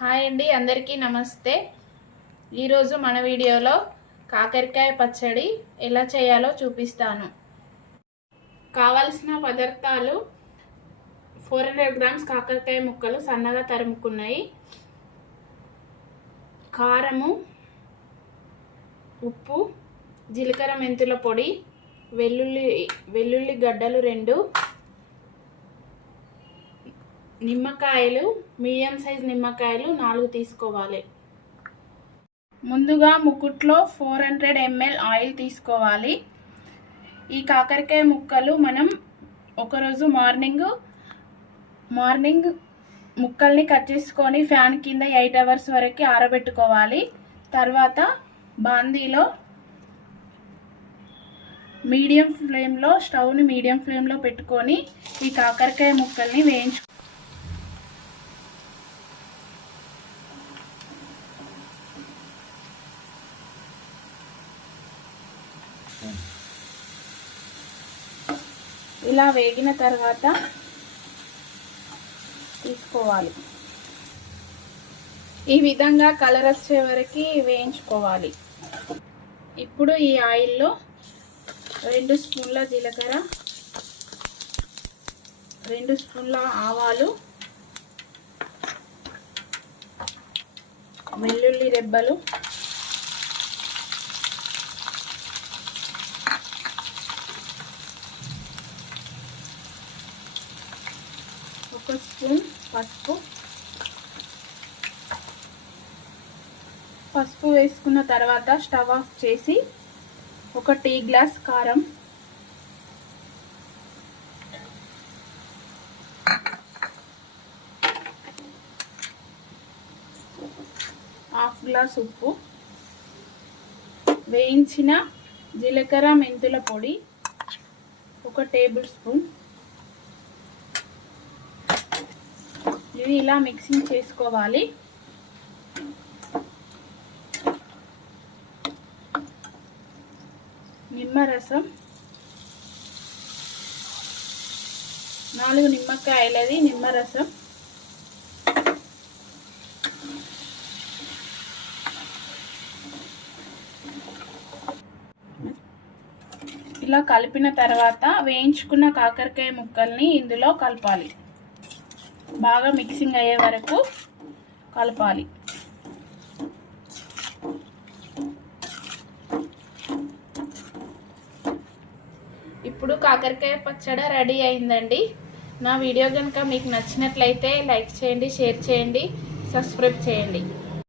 Hi అండి అందరికీ నమస్తే. ఈరోజు మన వీడియోలో కాకరకాయ పచ్చడి ఎలా చేయాలో చూపిస్తాను. కావలసిన పదార్థాలు ఫోర్ హండ్రెడ్ గ్రామ్స్ కాకరకాయ ముక్కలు సన్నగా తరుముకున్నాయి. కారము ఉప్పు జీలకర్ర మెంతుల పొడి వెల్లుల్లి వెల్లుల్లి గడ్డలు రెండు నిమ్మకాయలు మీడియం సైజ్ నిమ్మకాయలు నాలుగు తీసుకోవాలి. ముందుగా ముకుట్లో ఫోర్ హండ్రెడ్ ఎంఎల్ ఆయిల్ తీసుకోవాలి. ఈ కాకరకాయ ముక్కలు మనం ఒకరోజు మార్నింగ్ మార్నింగ్ ముక్కల్ని కట్ చేసుకొని ఫ్యాన్ కింద ఎయిట్ అవర్స్ వరకు ఆరబెట్టుకోవాలి. తర్వాత బాందీలో మీడియం ఫ్లేమ్లో స్టవ్ని మీడియం ఫ్లేమ్లో పెట్టుకొని ఈ కాకరకాయ ముక్కల్ని వేయించు ఇలా వేగిన తర్వాత తీసుకోవాలి. ఈ విధంగా కలర్ వచ్చే వరకు వేయించుకోవాలి. ఇప్పుడు ఈ ఆయిల్లో రెండు స్పూన్ల జీలకర్ర రెండు స్పూన్ల ఆవాలు వెల్లుల్లి రెబ్బలు ఒక స్పూన్ పసుపు. పసుపు వేసుకున్న తర్వాత స్టవ్ ఆఫ్ చేసి ఒక టీ గ్లాస్ కారం. హాఫ్ గ్లాస్ ఉప్పు. వేయించిన జీలకర్ర మెంతుల పొడి. ఒక టేబుల్ స్పూన్. ఇవి ఇలా మిక్సింగ్ చేసుకోవాలి. నిమ్మరసం. నాలుగు నిమ్మకాయలది నిమ్మరసం. ఇలా కలిపిన తర్వాత వేయించుకున్న కాకరకాయ ముక్కల్ని ఇందులో కలపాలి. బాగా మిక్సింగ్ అయ్యే వరకు కలపాలి. ఇప్పుడు కాకరకాయ పచ్చడి రెడీ అయిందండి. నా వీడియో కనుక మీకు నచ్చినట్లయితే లైక్ చేయండి షేర్ చేయండి సబ్స్క్రైబ్ చేయండి.